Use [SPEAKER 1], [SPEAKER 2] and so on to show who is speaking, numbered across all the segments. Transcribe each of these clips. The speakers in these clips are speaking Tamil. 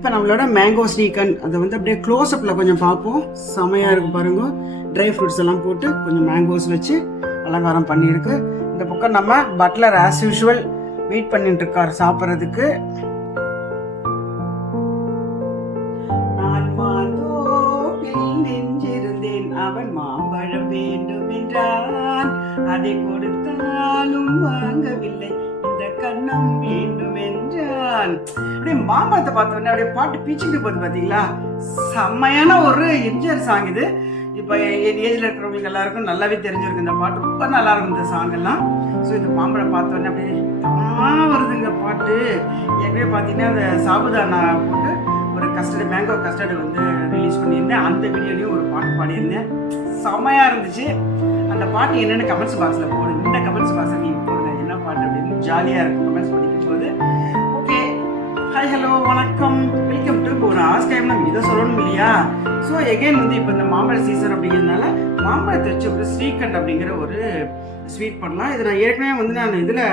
[SPEAKER 1] இப்போ நம்மளோட மேங்கோ ஸ்ரீகன் அதை வந்து அப்படியே க்ளோஸ்அப்பில் கொஞ்சம் பார்ப்போம். செமையாக இருக்கும் பாருங்க. ட்ரை ஃப்ரூட்ஸ் எல்லாம் போட்டு கொஞ்சம் மேங்கோஸ் வச்சு அலங்காரம் பண்ணியிருக்கு. இந்த பக்கம் நம்ம பட்லர் ஆஸ் யூஷுவல் வெயிட் பண்ணிட்டு இருக்காரு சாப்பிட்றதுக்கு. நான் அவன் மாம்பழம் வேண்டும் என்றான் அதை கொடுத்தாலும் வாங்கவில்லை. இந்த கண்ணம் வேண்டும் என்றான் அப்படியே மாம்பழத்தை பார்த்த அப்படியே பாட்டு பீச்சுக்கிட்டு போகுது பார்த்தீங்களா செம்மையான ஒரு எம்ஜிஆர் சாங் இது. இப்போ என் ஏஜில் இருக்கிறவங்களுக்கு எல்லாருக்கும் நல்லாவே தெரிஞ்சிருக்கு இந்த பாட்டு. ரொம்ப நல்லா இருக்கும் இந்த சாங் எல்லாம். ஸோ இந்த மாம்பழம் பார்த்த அப்படியே தானா வருதுங்க பாட்டு. ஏற்கனவே பார்த்தீங்கன்னா அந்த சாபுதானா போட்டு ஒரு கஸ்டர்டு மேங்கோ கஸ்டர்டு வந்து ரிலீஸ் பண்ணியிருந்தேன். அந்த வீடியோலையும் ஒரு பாட்டு பாடியிருந்தேன். செம்மையாக இருந்துச்சு. அந்த பாட்டு என்னென்னு கமெண்ட்ஸ் பாக்ஸில் போடுங்க இந்த கமெண்ட்ஸ் பாக்ஸில் நீங்கள் போடுங்க. என்ன பாட்டு அப்படின்னு ஜாலியாக இருக்கும். ஹாய் ஹலோ வணக்கம். வெல்கம் டு ஒரு ஆஸ்கைம் நம்ம இதை சொல்லணும் இல்லையா? ஸோ எகைன் வந்து இப்போ இந்த மாம்பழ சீசன் அப்படிங்கிறதுனால மாம்பழத்தை வச்சு ஒரு ஸ்ரீகண்ட் அப்படிங்கிற ஒரு ஸ்வீட் பண்ணலாம். இதில் நான் ஏற்கனவே வந்து நான் இதில்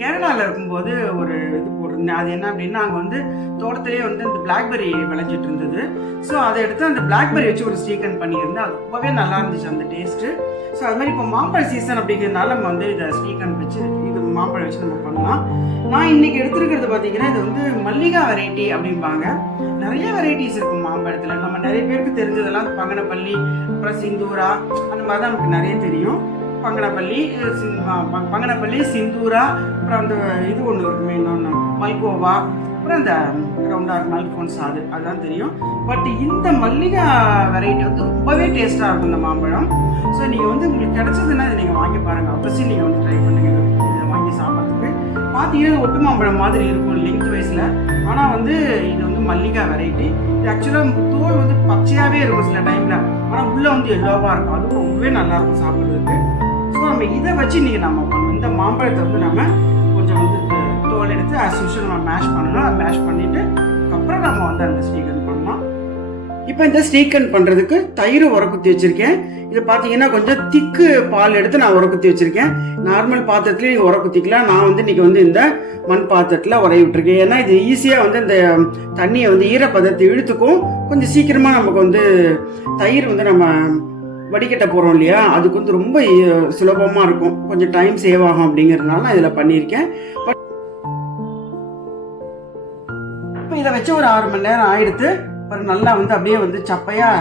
[SPEAKER 1] கேரளாவில் இருக்கும்போது ஒரு இது போட்டிருந்தேன். அது என்ன அப்படின்னா அங்கே வந்து தோட்டத்திலே வந்து இந்த பிளாக்பெரி விளைஞ்சிட்டு இருந்தது. ஸோ அதை எடுத்து அந்த பிளாக்பெரி வச்சு ஒரு ஸ்ரீகண்ட் பண்ணியிருந்தேன். அது ரொம்பவே நல்லா இருந்துச்சு அந்த டேஸ்ட்டு ஸோ அது மாதிரி இப்போ மாம்பழ சீசன் அப்படிங்கிறதுனால நம்ம வந்து இதை ஸ்ரீகண்ட் வச்சு மாம்பழம் வச்சு நம்ம பண்ணலாம். நான் இன்னைக்கு எடுத்துருக்கிறது பார்த்தீங்கன்னா இது வந்து மல்லிகா வெரைட்டி அப்படிம்பாங்க. நிறைய வெரைட்டிஸ் இருக்கும் மாம்பழத்தில். நம்ம நிறைய பேருக்கு தெரிஞ்சதெல்லாம் பங்கனப்பள்ளி அப்புறம் சிந்தூரா அந்த மாதிரி தான் நமக்கு நிறைய தெரியும். பங்கனப்பள்ளி பங்கனப்பள்ளி சிந்தூரா அப்புறம் அந்த இது ஒன்று இருக்குமே இன்னொன்று மல்கோவா அப்புறம் அந்த ரவுண்டாக மல்கோன்ஸ் அது அதுதான் தெரியும். பட் இந்த மல்லிகை வெரைட்டி வந்து ரொம்பவே டேஸ்ட்டாக இருக்கும் இந்த மாம்பழம். ஸோ நீங்கள் வந்து உங்களுக்கு கிடச்சதுன்னா இதை நீங்கள் வாங்கி பாருங்கள் அப்போ நீங்கள் வந்து ட்ரை பண்ணுங்க. இதை சாப்பிட்றதுக்கு. பார்த்தீங்கன்னா ஒட்டு மாம்பழம் மாதிரி இருக்கும் லெங்த் வைஸில் ஆனால் வந்து இது வந்து மல்லிகா வெரைட்டி இது ஆக்சுவலாக தோல் வந்து பச்சையாகவே இருக்கும் சில டைமில் ஆனால் உள்ளே வந்து எல்லோவாக இருக்கும். அதுவும் ரொம்பவே நல்லாயிருக்கும் சாப்பிட்றதுக்கு. ஸோ நம்ம இதை வச்சு இன்றைக்கி நம்ம இந்த மாம்பழத்தை வந்து நம்ம கொஞ்சம் வந்து தோல் எடுத்து அஸ் யூஷுவல் நம்ம மேஷ் பண்ணணும். அதை மேஷ் பண்ணிவிட்டு அப்புறம் நம்ம வந்து அந்த ஸ்ரீகன் இப்போ இந்த ஸ்ரீகன் பண்ணுறதுக்கு தயிர் உரக்குத்தி வச்சுருக்கேன். இது பார்த்தீங்கன்னா கொஞ்சம் திக்கு பால் எடுத்து நான் உரக்குத்தி வச்சுருக்கேன். நார்மல் பாத்திரத்துலேயும் நீங்கள் உரக்குத்திக்கலாம். நான் வந்து இன்றைக்கி வந்து இந்த மண் பாத்திரத்தில் உரைய விட்டுருக்கேன். ஏன்னா இது ஈஸியாக வந்து இந்த தண்ணியை வந்து ஈரப்பதத்தை இழுத்துக்கும். கொஞ்சம் சீக்கிரமாக நமக்கு வந்து தயிர் வந்து நம்ம வடிகட்ட போகிறோம் இல்லையா? அதுக்கு வந்து ரொம்ப சுலபமாக இருக்கும். கொஞ்சம் டைம் சேவ் ஆகும் அப்படிங்கிறதுனால நான் இதில் பண்ணியிருக்கேன். பட் இப்போ இதை வச்சு ஒரு ஆறு மணி நேரம் ஆயிடுத்து அப்புறம் நல்லா வந்து அப்படியே வந்து சப்பையாக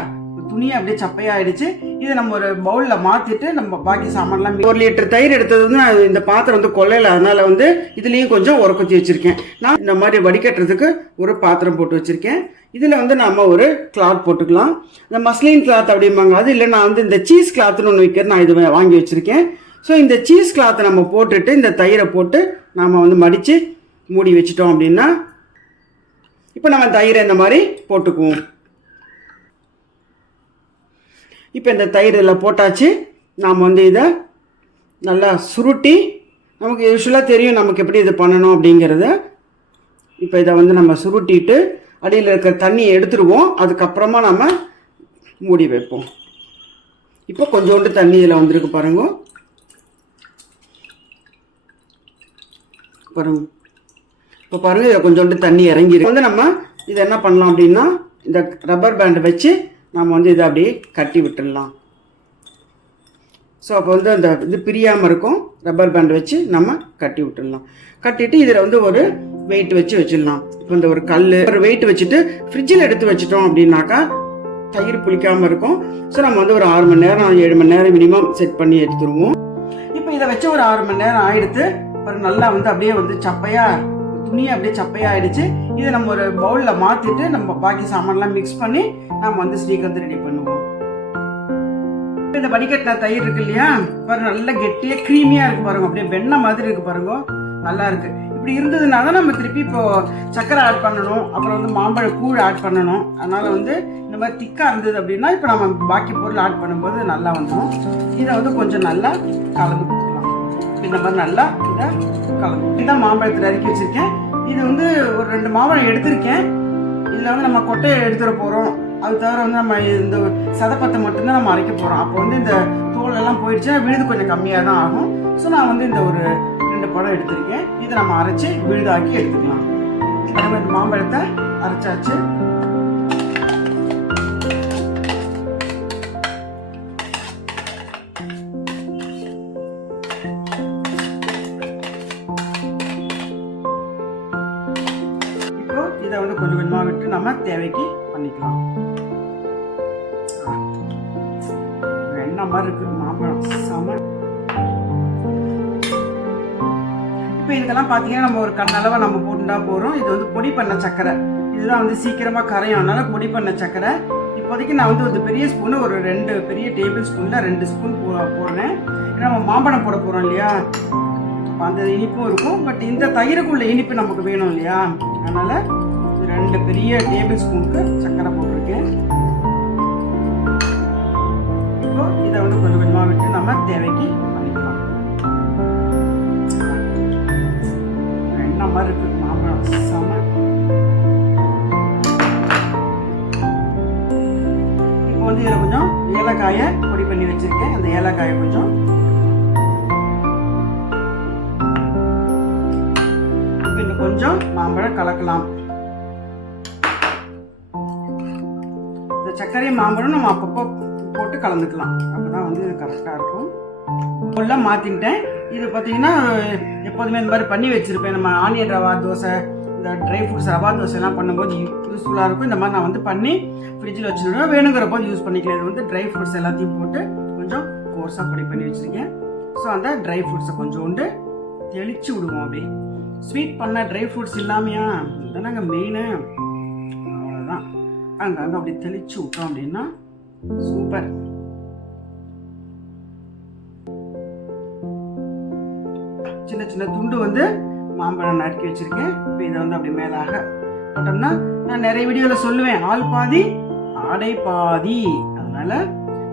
[SPEAKER 1] துணியை அப்படியே சப்பையாயிடுச்சு. இதை நம்ம ஒரு பவுலில் மாற்றிட்டு நம்ம பாக்கி சாமான்லாம் ஒரு லிட்டர் தயிர் எடுத்தது வந்து நான் இந்த பாத்திரம் வந்து கொள்ளையில் அதனால வந்து இதுலேயும் கொஞ்சம் உரக்குத்தி வச்சுருக்கேன். நான் இந்த மாதிரி வடிகட்டுறதுக்கு ஒரு பாத்திரம் போட்டு வச்சுருக்கேன். இதில் வந்து நம்ம ஒரு கிளாத் போட்டுக்கலாம். இந்த மஸ்லின் கிளாத் அப்படிம்பாங்க அது இல்லை நான் வந்து இந்த சீஸ் கிளாத்னு ஒன்று வைக்கிறேன் நான் இது வாங்கி வச்சுருக்கேன். ஸோ இந்த சீஸ் கிளாத்தை நம்ம போட்டுட்டு இந்த தயிரை போட்டு நாம் வந்து மடித்து மூடி வச்சிட்டோம் அப்படின்னா இப்போ நம்ம தயிரை இந்த மாதிரி போட்டுக்குவோம். இப்போ இந்த தயிர் இதில் போட்டாச்சு. நாம் வந்து இதை நல்லா சுருட்டி நமக்கு யூஸ்வலாக தெரியும் நமக்கு எப்படி இது பண்ணணும் அப்படிங்கிறத. இப்போ இதை வந்து நம்ம சுருட்டிட்டு அடியில் இருக்கிற தண்ணியை எடுத்துருவோம். அதுக்கப்புறமா நம்ம மூடி வைப்போம். இப்போ கொஞ்சோண்டு தண்ணி இதில் வந்திருக்கு பாருங்க. பாருங்க. இப்போ பாருங்க இதில் கொஞ்சோண்டு தண்ணி இறங்கிருக்கு. வந்து நம்ம இதை என்ன பண்ணலாம் அப்படின்னா இந்த ரப்பர் பேண்டை வச்சு நம்ம வந்து இதை அப்படியே கட்டி விட்டுடலாம். ஸோ அப்போ வந்து அந்த இது பிரியாமல் இருக்கும் ரப்பர் பேண்ட் வச்சு நம்ம கட்டி விட்டுடலாம். கட்டிட்டு இதில் வந்து ஒரு வெயிட் வச்சு வச்சிடலாம். இப்போ இந்த ஒரு கல் ஒரு வெயிட் வச்சுட்டு ஃப்ரிட்ஜில் எடுத்து வச்சிட்டோம் அப்படின்னாக்கா தயிர் புளிக்காமல் இருக்கும். ஸோ நம்ம வந்து ஒரு ஆறு மணி நேரம் ஏழு மணி நேரம் மினிமம் செட் பண்ணி எடுத்துருவோம். இப்போ இதை வச்சு ஒரு ஆறு மணி நேரம் ஆயிடுத்து அப்புறம் நல்லா வந்து அப்படியே வந்து சப்பையாக துணி அப்படியே சப்பையாயிடுச்சு. இதை நம்ம ஒரு பவுலில் மாற்றிட்டு நம்ம பாக்கி சாமான்லாம் மிக்ஸ் பண்ணி நம்ம வந்து ஸ்ரீகந்த் ரெடி பண்ணுவோம். இந்த வடிகட்டின தயிர் இருக்கு இல்லையா? பாருங்க நல்லா கெட்டியா க்ரீமியாக இருக்கு பாருங்க. அப்படியே வெண்ணெய் மாதிரி இருக்கு பாருங்க. நல்லா இருக்கு. இப்படி இருந்ததுனா தான் நம்ம திருப்பி இப்போ சக்கரை ஆட் பண்ணணும். அப்புறம் வந்து மாம்பழ கூழ் ஆட் பண்ணணும். அதனால வந்து இந்த மாதிரி திக்காக இருந்தது அப்படின்னா இப்போ நம்ம பாக்கி பொருள் ஆட் பண்ணும்போது நல்லா வந்துடும் இதை வந்து கொஞ்சம் நல்லா கலந்து இந்த மாதிரி நல்லா இதை கலந்து இந்த மாம்பழத்தில் இறக்கி வச்சுருக்கேன். இது வந்து ஒரு ரெண்டு மாம்பழம் எடுத்திருக்கேன். இதில் வந்து நம்ம கொட்டையை எடுத்துட போகிறோம் அது தவிர வந்து நம்ம இந்த சதப்பத்தை மட்டும்தான் நம்ம அரைக்க போகிறோம் அப்போ வந்து இந்த தோல் எல்லாம் போயிடுச்சுன்னா விழுது கொஞ்சம் கம்மியாக தான் ஆகும். ஸோ நான் வந்து இந்த ஒரு ரெண்டு பழம் எடுத்திருக்கேன். இதை நம்ம அரைச்சி விழுதாக்கி எடுத்துக்கலாம். நம்ம இந்த மாம்பழத்தை அரைச்சாச்சு. இதை வந்து கொஞ்சம் கொஞ்சமாக விட்டு நம்ம தேவைக்கு பண்ணிக்கலாம். என்ன மாதிரி இருக்கு? மாம்பழம். செம இப்போ இதெல்லாம் பார்த்தீங்கன்னா நம்ம ஒரு கண்ணளவை நம்ம போட்டுட்டா போகிறோம் இது வந்து பொடி பண்ண சக்கரை. இதுதான் வந்து சீக்கிரமாக கரையும். அதனால பொடி பண்ண சக்கரை. இப்போதைக்கு நான் வந்து ஒரு பெரிய ஸ்பூனு ஒரு ரெண்டு பெரிய டேபிள் ஸ்பூனில் ரெண்டு ஸ்பூன் போ போடுறேன். ஏன்னா நம்ம மாம்பழம் போட போகிறோம் இல்லையா? அந்த இனிப்பும் இருக்கும். பட் இந்த தயிருக்குள்ள இனிப்பு நமக்கு வேணும் இல்லையா? அதனால் ரெண்டு பெரிய டேபிள் ஸ்பூனுக்கு சக்கரை போட்டிருக்கேன். இப்போ இதை வந்து கொஞ்சம் கொஞ்சமாக விட்டு நம்ம தேவைக்கு பண்ணிக்கலாம். என்ன மாதிரி இருக்கு? மாம்பழம். செம. இப்போ வந்து இதில் கொஞ்சம் ஏலக்காயை பொடி பண்ணி வச்சிருக்கேன். அந்த ஏலக்காயை கொஞ்சம் இன்னும் கொஞ்சம் மாம்பழம் கலக்கலாம். இந்த சர்க்கரை மாம்பழம் நம்ம அப்பப்போ போட்டு கலந்துக்கலாம். அப்போதான் வந்து இது கரெக்டாக இருக்கும். இப்போல்லாம் மாற்றிக்கிட்டேன் இது பார்த்தீங்கன்னா எப்போதுமே இந்த மாதிரி பண்ணி வச்சுருப்பேன். நம்ம ஆனியன் ரவா தோசை இந்த ட்ரை ஃப்ரூட்ஸ் ரவா தோசைலாம் பண்ணும்போது யூஸ்ஃபுல்லாக இருக்கும். இந்த மாதிரி நான் வந்து பண்ணி ஃப்ரிட்ஜில் வச்சுருவேன் வேணுங்கிற போது யூஸ் பண்ணிக்கலாம். இது வந்து ட்ரை ஃப்ரூட்ஸ் எல்லாத்தையும் போட்டு கொஞ்சம் கோர்ஸாக பொடி பண்ணி வச்சுருக்கேன். ஸோ அந்த ட்ரை ஃப்ரூட்ஸை கொஞ்சோண்டு தெளிச்சு விடுவோம் அப்படியே. ஸ்வீட் பண்ண ட்ரை ஃப்ரூட்ஸ் இல்லாமையா? இதுதானங்க மெயினு அங்கங்கே அப்படி தெளிச்சு விட்டோம் அப்படின்னா சூப்பர் சின்ன சின்ன துண்டு வந்து மாம்பழம் நறுக்கி வச்சிருக்கேன். இப்போ இதை வந்து அப்படி மேலாக போட்டோம்னா நான் நிறைய வீடியோவில் சொல்லுவேன். ஆள் பாதி ஆடை பாதி. அதனால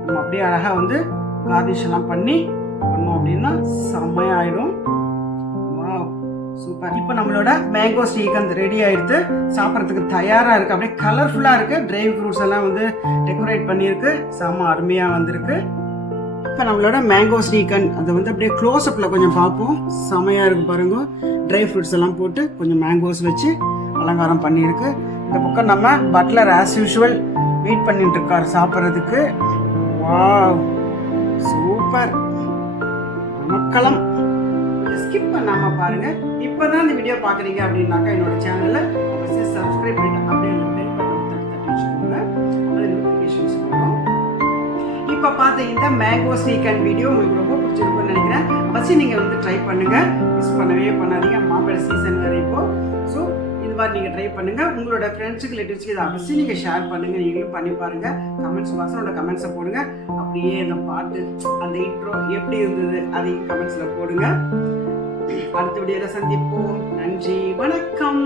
[SPEAKER 1] நம்ம அப்படியே அழகாக வந்து கார்னிஷ் எல்லாம் பண்ணி பண்ணோம் அப்படின்னா செம்மையாயிடும். சூப்பர். இப்போ நம்மளோட மேங்கோ ஸ்ரீகந்த் ரெடி ஆயிடுத்து சாப்பிட்றதுக்கு தயாராக இருக்குது அப்படியே கலர்ஃபுல்லாக இருக்குது ட்ரை ஃப்ரூட்ஸ் எல்லாம் வந்து டெக்கரேட் பண்ணியிருக்கு. செம்ம அருமையாக வந்திருக்கு. இப்போ நம்மளோட மேங்கோ ஸ்ரீகந்த் அதை வந்து அப்படியே க்ளோஸ்அப்பில் கொஞ்சம் பார்ப்போம். செமையாக இருக்கு பாருங்க. ட்ரை ஃப்ரூட்ஸ் எல்லாம் போட்டு கொஞ்சம் மேங்கோஸ் வச்சு அலங்காரம் பண்ணியிருக்கு. இந்த பக்கம் நம்ம பட்லர் ஆஸ் யூஷுவல் வெயிட் பண்ணிட்டு இருக்காரு சாப்பிட்றதுக்கு. Wow super. மக்களம் ஸ்கிப் பண்ணாம பாருங்க. இப்பதான் இந்த வீடியோ பாக்குறீங்க அப்படின்னாக்கா என்னோட சேனல்ல சப்ஸ்கிரைப் பண்ணிட்டு அப்படியே பெல் பட்டன் தட்டி தட்டி வச்சுக்கோங்க. அது நோட்டிஃபிகேஷன்ஸ் வரும். இப்போ பார்த்த இந்த மேங்கோ ஸ்ரீகன் வீடியோ உங்களுக்கு ரொம்ப பிடிச்சிருக்கும்னு நினைக்கிறேன். ஃபஸ்ட்டு நீங்கள் வந்து ட்ரை பண்ணுங்க. மிஸ் பண்ணவே பண்ணாதீங்க. மாம்பழ சீசன் வேறு இப்போ. ஸோ இந்த மாதிரி நீங்கள் ட்ரை பண்ணுங்க. உங்களோட ஃப்ரெண்ட்ஸுக்கு ரிலேட்டிவ்ஸ்க்கு இதை அவசியம் நீங்கள் ஷேர் பண்ணுங்க. நீங்களும் பண்ணி பாருங்க. கமெண்ட்ஸ் பாக்ஸோட கமெண்ட்ஸை போடுங்க. அப்படியே அந்த பாட்டு அந்த இன்ட்ரோ எப்படி இருந்தது அதை கமெண்ட்ஸில் போடுங்க. அடுத்த வீடியோவில் சந்திப்போம். நன்றி வணக்கம்.